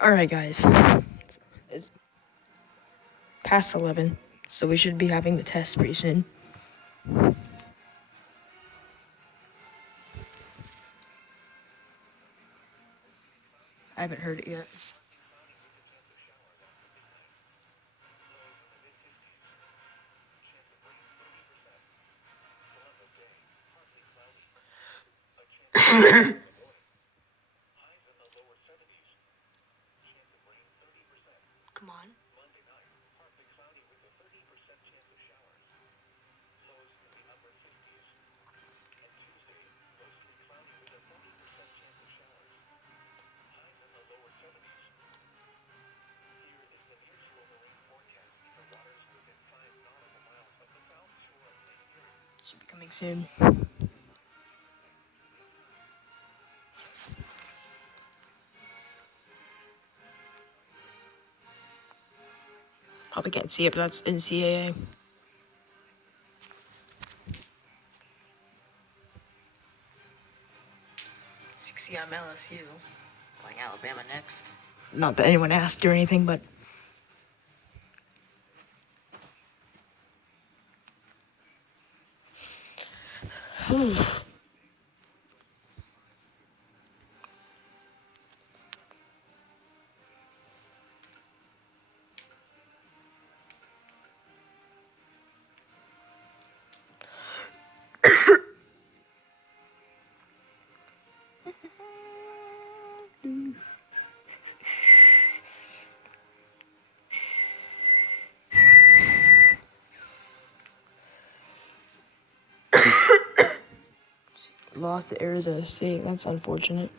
Alright, guys. It's past 11, so we should be having the test pretty soon. I haven't heard it yet. Come on. Should be coming soon. Probably can't see it, but that's NCAA. As you can see, I'm LSU. Playing Alabama next. Not that anyone asked or anything, but... Lost to Arizona State. That's unfortunate.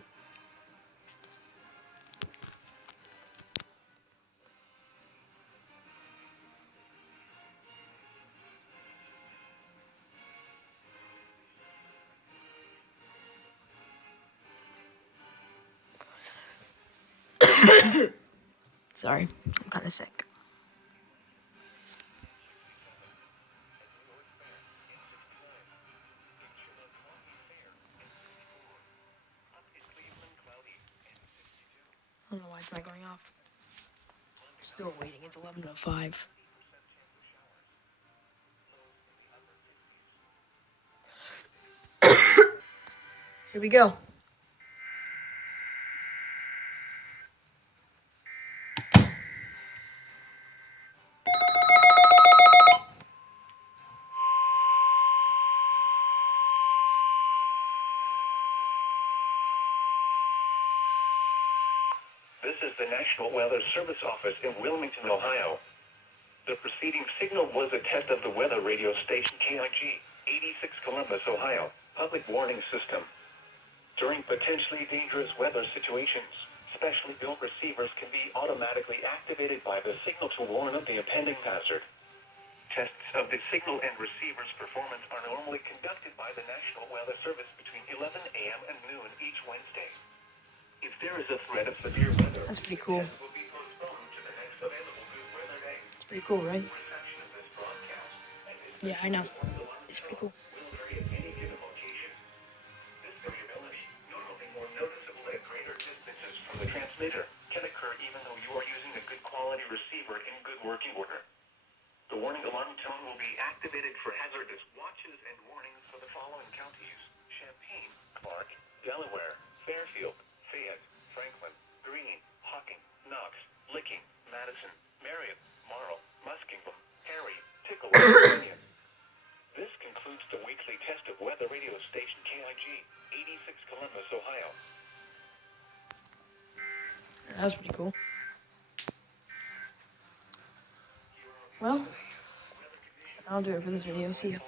Sorry, I'm kind of sick. I don't know why it's not going off. Still waiting. It's 11:05. Here we go. This is the National Weather Service Office in Wilmington, Ohio. The preceding signal was a test of the weather radio station KIG, 86 Columbus, Ohio, public warning system. During potentially dangerous weather situations, specially built receivers can be automatically activated by the signal to warn of the impending hazard. Tests of the signal and receiver's performance are normally conducted by the National Weather Service between 11 a.m. and noon each Wednesday. If there is a threat of severe weather, That's pretty cool. the test will be postponed to the next available good weather day. It's pretty cool, right? Reception of this broadcast and its Yeah, I know. It's pretty cool. will vary at any given location. This variability, normally more noticeable at greater distances from the transmitter, can occur even though you are using a good quality receiver in good working order. The warning alarm tone will be activated for hazardous watches and warnings for the following counties: Champaign, Clark, Delaware, Fairfield, Fayette, Franklin, Greene, Hocking, Knox, Licking, Madison, Marion, Marl, Muskingum, Perry, Tickle, Virginia. This concludes the weekly test of weather radio station KIG, 86 Columbus, Ohio. That's pretty cool. Well, I'll do it for this video. See ya.